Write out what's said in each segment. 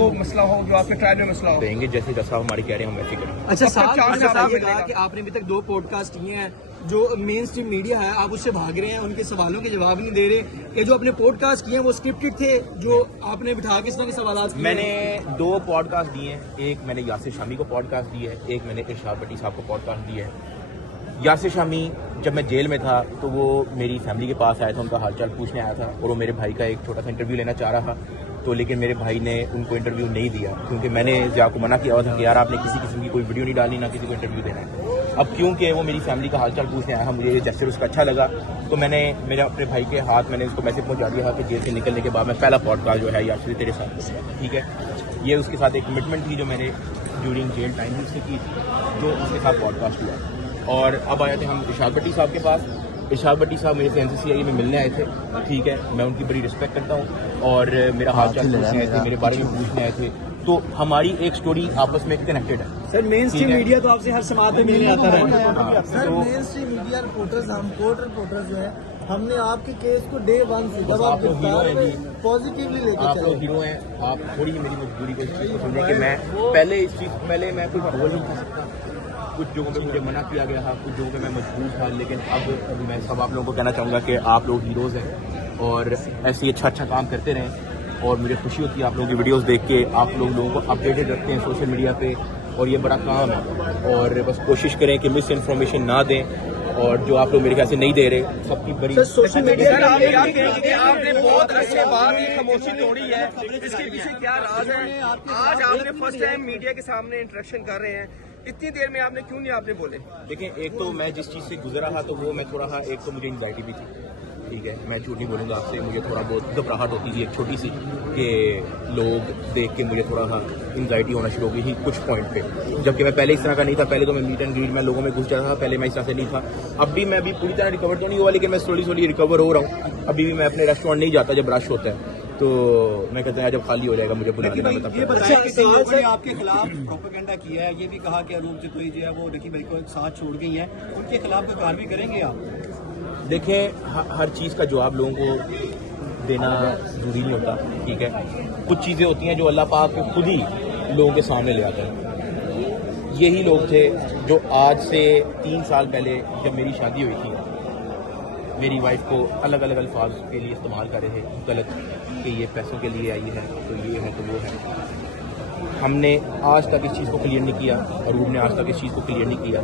आपको मसला हो, जो आपके ट्रायल में मसला हो? देंगे, जैसे जैसा हमारी कह रहे हैं हम वैसे करेंगे। अच्छा साहब कि आपने अभी तक 2 पॉडकास्ट किए हैं, जो मेन स्ट्रीम मीडिया है आप उससे भाग रहे हैं, उनके सवालों के जवाब नहीं दे रहे। ये जो आपने पॉडकास्ट किए हैं वो स्क्रिप्टेड थे, जो आपने बिठा के इस तरह के सवाल किए? मैंने 2 पॉडकास्ट दिए हैं, एक मैंने यासिर शामी को पॉडकास्ट दी है, एक मैंने इरशाद भट्टी साहब को पॉडकास्ट दी है। यासिर शामी जब मैं जेल में था तो वो मेरी फैमिली के पास आया था, उनका हालचाल पूछने आया था, और वो मेरे भाई का एक छोटा सा इंटरव्यू लेना चाह रहा था, तो लेकिन मेरे भाई ने उनको इंटरव्यू नहीं दिया, क्योंकि मैंने ज़िया को मना किया हुआ था कि यार आपने किसी किस्म की कोई वीडियो नहीं डालनी, ना किसी को इंटरव्यू देना है। अब क्योंकि वो मेरी फैमिली का हालचाल पूछने आया, मुझे ये जेस्चर उसका अच्छा लगा, तो मैंने मेरे अपने भाई के हाथ मैंने उसको मैसेज पहुंचा दिया कि जेल से निकलने के बाद मैं पहला पॉडकास्ट जो है यासिर तेरे साथ, ठीक है। ये उसके साथ एक कमिटमेंट थी जो मैंने ड्यूरिंग जेल टाइम भी उससे की, जो उसके साथ पॉडकास्ट हुआ। और अब आए थे हम इरशाद भट्टी साहब के पास। इरशाद भट्टी साहब मेरे से NCCI में मिलने आए थे, ठीक है, मैं उनकी बड़ी रिस्पेक्ट करता हूँ, और मेरा हालचाल पूछने आए थे, मेरे बारे में पूछने आए थे, तो हमारी एक स्टोरी आपस में कनेक्टेड है। सर मेन स्ट्रीम मीडिया तो आपसे हर समात में मिलने आता है। Sir main stream media reporters, हम कोर्ट रिपोर्टर्स जो है, हमने आपके केस को डे 1 से जब आप पॉजिटिवली लेकर आप लोग हीरो हैं, आप थोड़ी मेरी मजबूरी को इस चीज़ को सुनने कि मैं पहले मैं कुछ बोल नहीं सकता, कुछ जगहों पे मुझे मना किया गया था, कुछ जगहों पे मैं मजबूर था, लेकिन अब मैं सब आप लोगों को कहना चाहूँगा कि आप लोग हीरोज़ हैं और ऐसे ही अच्छा काम करते रहें, और मुझे खुशी होती है आप लोगों की वीडियोस देख के, आप लोगों को अपडेटेड रखते हैं सोशल मीडिया पे, और ये बड़ा काम है। और बस कोशिश करें कि मिस इन्फॉर्मेशन ना दें, और जो आप लोग मेरे ख्याल से नहीं दे रहे, सबकी बड़ी सोशल मीडिया आपने बहुत अच्छे बात की खामोशी तोड़ी है, इसके पीछे क्या राज है? आज आपने फर्स्ट टाइम मीडिया के सामने इंटरेक्शन कर रहे हैं, इतनी देर में आपने क्यों नहीं आपने बोले? देखिए, एक तो मैं जिस चीज़ से गुजरा था तो वो मैं थोड़ा सा, एक तो मुझे एंग्जाइटी भी थी, ठीक है, मैं झूठ नहीं बोलूँगा आपसे, मुझे थोड़ा बहुत घबराहट होती थी एक छोटी सी, कि लोग देख के मुझे थोड़ा सा एंग्जाइटी होना शुरू हो गई थी कुछ पॉइंट पे, जबकि मैं पहले इस तरह का नहीं था। पहले तो मैं मीट एंड ग्रीट में लोगों में घुस जाता था, पहले मैं इस तरह से नहीं था। अब भी मैं पूरी तरह रिकवर तो नहीं हुआ, लेकिन मैं स्लोली रिकवर हो रहा हूँ। अभी भी मैं अपने रेस्टोरेंट नहीं जाता जब रश होता है, तो मैं कहता है जब खाली हो जाएगा मुझे बुला लेना। ये बताया कि लोगों ने आपके खिलाफ प्रोपेगेंडा किया है, ये भी कहा कि अनूप चितोई जो है वो नकी भाई को साथ छोड़ गई है, उनके खिलाफ कोई कार्रवाई करेंगे आप? देखें, हर चीज़ का जवाब लोगों को देना जरूरी नहीं होता, ठीक है। कुछ चीज़ें होती हैं जो अल्लाह पाक खुद ही लोगों के सामने ले आता है। यही लोग थे जो आज से 3 साल पहले जब मेरी शादी हुई थी, मेरी वाइफ को अलग अलग अल्फाज के लिए इस्तेमाल कर रहे थे गलत, कि ये पैसों के लिए आई है, तो ये है, तो वो है। हमने आज तक इस चीज़ को क्लियर नहीं किया, और उन्होंने आज तक इस चीज़ को क्लियर नहीं किया।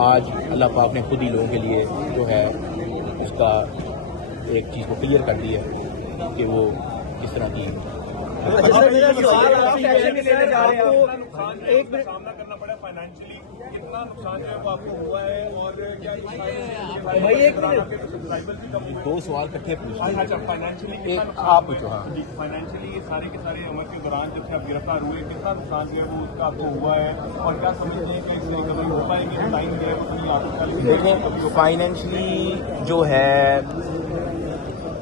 आज अल्लाह पाक ने खुद ही लोगों के लिए जो है उसका एक चीज़ को क्लियर कर दी है कि वो किस तरह की। अच्छा सर, मेरा सवाल आपसे ये है कि सर आपको एक मिनट सामना करना पड़ा फाइनेंशियली, कितना नुकसान जो है वो आपको हुआ है, और क्या भाई एक मिनट, 2 सवाल इकट्ठे पूछे। अच्छा, फाइनेंशियली एक आप पूछो। हाँ जी, फाइनेंशियली ये सारे के सारे उम्र के दौरान जब से आप गिरफ्तार हुए, कितना नुकसान जो है वो उसका आपको हुआ है, और क्या समझते हैं कि इससे रिकवरी हो पाएगी? टाइम जो है वो नहीं आपको? देखिए, फाइनेंशियली जो है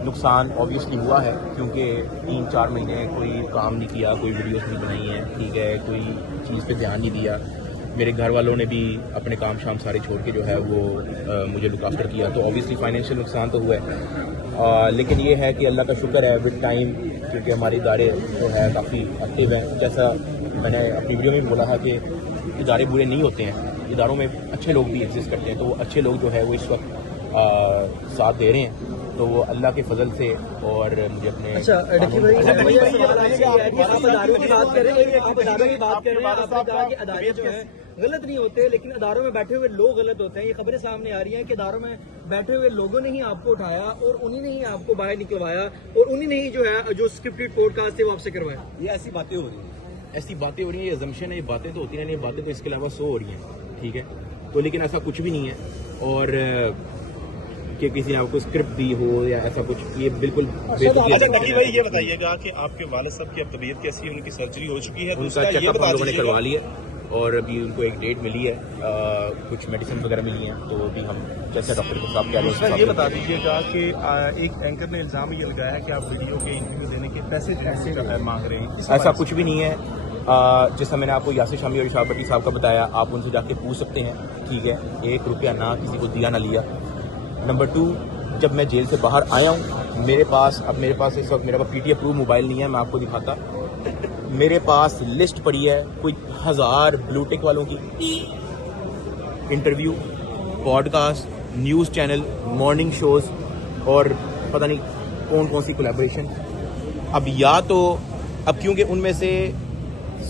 नुकसान ऑब्वियसली हुआ है, क्योंकि 3-4 महीने कोई काम नहीं किया, कोई वीडियोस नहीं बनाई है, ठीक है, कोई चीज़ पे ध्यान नहीं दिया। मेरे घर वालों ने भी अपने काम शाम सारे छोड़ के जो है वो मुझे लुक आफ्टर किया, तो ऑब्वियसली फाइनेंशियल नुकसान तो हुआ है। लेकिन ये है कि अल्लाह का शुक्र है विद टाइम, क्योंकि हमारे इदारे जो है काफ़ी एक्टिव हैं। जैसा मैंने अपनी वीडियो में भी बोला था कि इदारे बुरे नहीं होते हैं, इदारों में अच्छे लोग भी एग्जिस्ट करते हैं, तो वो अच्छे लोग जो है वो इस वक्त साथ दे रहे हैं, तो वो अल्लाह के फजल से। और मुझे अपने अच्छा डकी भाई, आप अदारों की बात कर रहे हैं, आप अदारों की बात कर रहे हैं, आपने कहा कि अदारे जो है गलत नहीं होते, लेकिन अदारों में बैठे हुए लोग गलत होते हैं। ये खबरें सामने आ रही हैं कि अदारों में बैठे हुए लोगों ने ही आपको उठाया, और उन्हीं ने ही आपको बाहर निकलवाया, और उन्हीं ने ही जो है जो स्क्रिप्टेड पॉडकास्ट थे वो आपसे करवाया। ये ऐसी बातें हो रही हैं, ऐसी बातें हो रही हैं, ये अजम्पशन है, ये बातें तो होती हैं, ये बातें तो इसके अलावा 100 हो रही हैं, ठीक है। तो लेकिन ऐसा कुछ भी नहीं है, और कि किसी ने आपको स्क्रिप्ट दी हो या ऐसा कुछ, ये बिल्कुल बेतुकी है। अच्छा नकी भाई, ये बताइएगा कि आपके वालिद साहब की अब तबीयत कैसी है? उनकी सर्जरी हो चुकी है, तो उनका चेकअप हम लोगों ने करवा लिया, और अभी उनको एक डेट मिली है, कुछ मेडिसिन वगैरह मिली हैं, तो अभी हम जैसे डॉक्टर के साथ क्या सर ये बता दीजिएगा कि एक एंकर ने इल्ज़ाम ये लगाया कि आप वीडियो के इंटरव्यू देने के पैसे मांग रहे हैं। ऐसा कुछ भी नहीं है। जैसा मैंने आपको यासिर शामी और इरशाद भट्टी साहब का बताया, आप उनसे जाके पूछ सकते हैं, ठीक है। 1 रुपया ना किसी को दिया ना लिया। नंबर 2, जब मैं जेल से बाहर आया हूँ, मेरे पास इस वक्त मेरे पास PTA अप्रूव मोबाइल नहीं है, मैं आपको दिखाता, मेरे पास लिस्ट पड़ी है कोई 1000 ब्लूटिक वालों की, interview, podcast, news channel, morning shows और पता नहीं कौन कौन सी कोलैबोरेशन। अब या तो अब क्योंकि उनमें से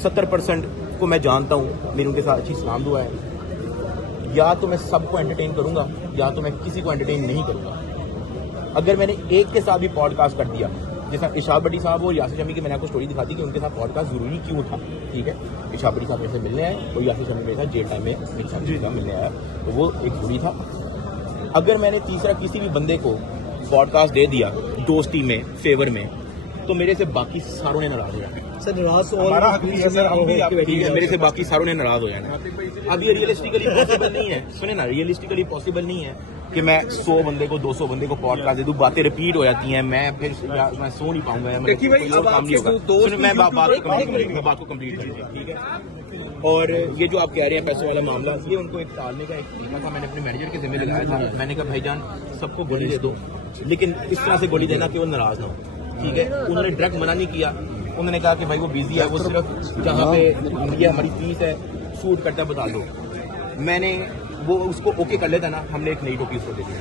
70% को मैं जानता हूँ, मेरी उनके साथ अच्छी सलाम दुआ है, या तो मैं सबको एंटरटेन करूँगा या तो मैं किसी को एंटरटेन नहीं करूँगा। अगर मैंने एक के साथ भी पॉडकास्ट कर दिया, जैसा इरशाद भट्टी साहब और यासिर शमी की मैंने आपको स्टोरी दिखा दी कि उनके साथ पॉडकास्ट जरूरी क्यों था, ठीक है। इरशाद भट्टी साहब मेरे से मिलने आए और यासिर शमी मेरे साथ जेल टाइम में मेरे साथ मिलने आया, तो वो एक जरूरी था। अगर मैंने तीसरा किसी भी बंदे को पॉडकास्ट दे दिया दोस्ती में, फेवर में, तो मेरे से बाकी सारों ने नाराज हो जाना। सर नाराज हमारा हक भी है सर, हम भी आपके ठीक है, मेरे से बाकी सारों ने नाराज हो जाना। अब ये रियलिस्टिकली पॉसिबल नहीं है, सुने ना, रियलिस्टिकली पॉसिबल नहीं है कि मैं 100 बंदे को 200 बंदे को पॉडकास्ट दे दूं, बातें रिपीट हो जाती हैं, मैं फिर मैं सो नहीं पाऊंगा, या देखिए भाई, कोई और अब काम नहीं आपके होगा। दोस्त सुनिए, मैं बात यूट्यूबर- को कंप्लीट कर दूं, ठीक है। और ये जो आप कह रहे हैं पैसों वाला मामला, ये उनको एक टालने का एक तरीका था। मैंने अपने मैनेजर के जिम्मे लगाया था, मैंने कहा भाईजान सबको गोली दे दो, लेकिन इस तरह से गोली देना कि वो नाराज ना हो, ठीक है। उन्होंने डायरेक्ट मना नहीं किया, उन्होंने कहा कि भाई वो बिजी है, वो सिर्फ जहाँ पे ये हमारी फीस है शूट करता है बता दो। मैंने वो उसको ओके कर लेता ना, हमने एक नई टोपी उसको दे दी,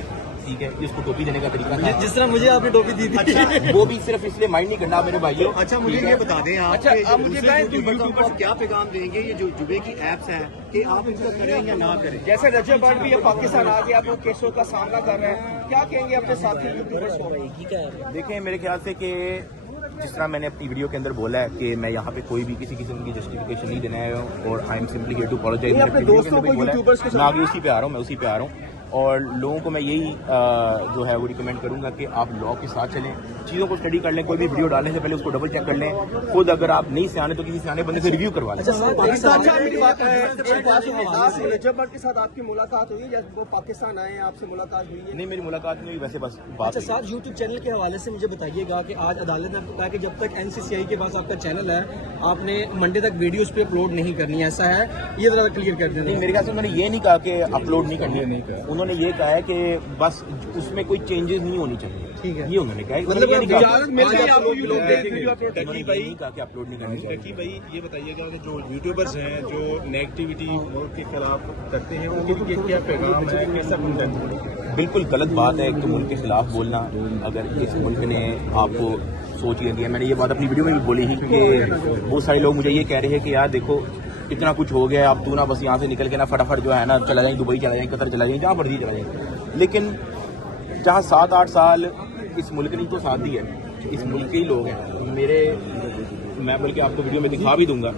ठीक है। इसको टोपी देने का तरीका था, जिस तरह मुझे आपने टोपी दी थी। वो भी सिर्फ इसलिए माइंड नहीं करना मेरे भाइयों। अच्छा, मुझे ये बता दें आप, अच्छा, कि आप मुझे दूसरे कहें, यूट्यूबर क्या पैगाम देंगे ये जो जुबे की एप्स हैं कि आप इनका करें या ना करें? जैसे रजब भट्ट भी अब पाकिस्तान आ गया, आप वो केसों का सामना कर रहे हैं, क्या कहेंगे अपने साथी यूट्यूबर्स को? देखें, मेरे ख्याल से कि जिस तरह मैंने अपनी वीडियो के अंदर बोला है कि मैं यहाँ पे कोई भी किसी किस्म की जस्टिफिकेशन नहीं देने आया हूँ और I am simply here to apologise. नहीं, अपने दोस्तों को, यूट्यूबर्स के साथ- मैं आगे उसी पे आ रहा हूँ, मैं उसी पे आ रहा हूँ। और लोगों को मैं यही जो है वो रिकमेंड करूंगा कि आप लॉ के साथ चलें, चीज़ों को स्टडी कर लें, कोई भी वीडियो डालने से पहले उसको डबल चेक कर लें। खुद अगर आप नहीं सियाने तो किसी सियाने बंदे से रिव्यू करवा लें। पाकिस्तान से मेरी बात है, एक बात सुनिए, आप रजब भट्ट के साथ आपकी मुलाकात हुई, जब वो पाकिस्तान आए हैं आपसे मुलाकात हुई है? नहीं, मेरी मुलाकात नहीं हुई, वैसे बस बात अच्छा हुई। साथ यूट्यूब चैनल के हवाले से मुझे बताइएगा कि आज अदालत ने बताया कि जब तक NCCI के पास आपका चैनल है, आपने मंडे तक वीडियोस पे अपलोड नहीं करनी है, ऐसा है? ये जरा क्लियर कर नहीं, देना। मेरे ख्याल से उन्होंने ये नहीं कहा कि अपलोड नहीं करनी है, उन्होंने ये कहा है कि बस उसमें कोई चेंजेस नहीं होनी चाहिए, ठीक है। ये उन्होंने कहा। मतलब उन्होंने ये नहीं कहा- इजाजत मिल गई आपको, वीडियो देख वीडियो अपलोड उन्होंने करने ये की? नहीं कहा कि अपलोड नहीं करनी चाहिए। कि भाई ये बताइएगा कि जो यूट्यूबर्स हैं जो नेगेटिविटी मुल्क के खिलाफ करते हैं, उनके लिए क्या पैगाम है, कैसा कंटेंट? बिल्कुल गलत बात है कि मुल्क के खिलाफ बोलना। अगर इस मुल्क ने आपको सोच ही दिया, मैंने ये बात अपनी वीडियो में भी बोली थी कि बहुत सारे लोग मुझे ये कह रहे हैं कि यार देखो इतना कुछ हो गया, अब तू ना बस यहाँ से निकल के ना फटाफट जो है ना चला जाए, दुबई चला जाए, कतर चला जाए, जहाँ मर्जी चला जाए। लेकिन जहाँ 7-8 साल इस मुल्क ने तो साथ दिया है, इस मुल्क के ही लोग हैं मेरे, मैं बल्कि आपको वीडियो में दिखा भी दूंगा,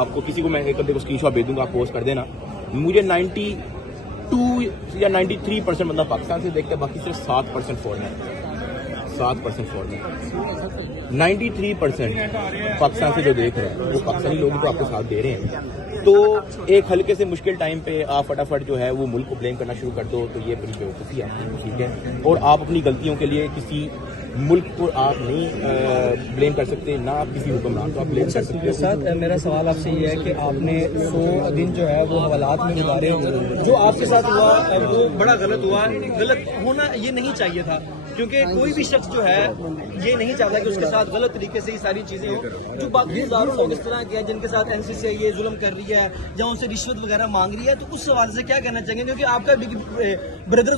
आपको किसी को मैं एक बंदे को स्क्रीनशॉट भेज दूंगा, आप पोस्ट कर देना। मुझे 92 या 93% बंदा पाकिस्तान से देखता है, बाकी सिर्फ 7% फॉरनर, 7% फॉरनर। 93% पाकिस्तान से जो देख रहे हैं वो पाकिस्तानी लोग तो आपको साथ दे रहे हैं। तो एक हल्के से मुश्किल टाइम पे आप फटाफट जो है वो मुल्क को ब्लेम करना शुरू कर दो, तो ये बड़ी बेवकूफ़ी है, ठीक है। और आप अपनी गलतियों के लिए किसी मुल्क को आप नहीं ब्लेम कर सकते, ना आप किसी हुक्मरान को आप ब्लेम कर सकते हो। सर मेरा सवाल आपसे ये है कि आपने 100 दिन जो है वो हवालात में गुजारे, जो आपके साथ हुआ वो बड़ा गलत हुआ, गलत होना ये नहीं चाहिए था, क्योंकि कोई भी शख्स जो है ये नहीं चाहता कि उसके साथ गलत तरीके से ये सारी चीजें हो। जो बाकी हजारों लोग इस तरह के हैं जिनके साथ NCCI ये जुल्म कर रही है या उनसे रिश्वत वगैरह मांग रही है, तो उस सवाल से क्या कहना चाहेंगे? क्योंकि आपका ब्रदर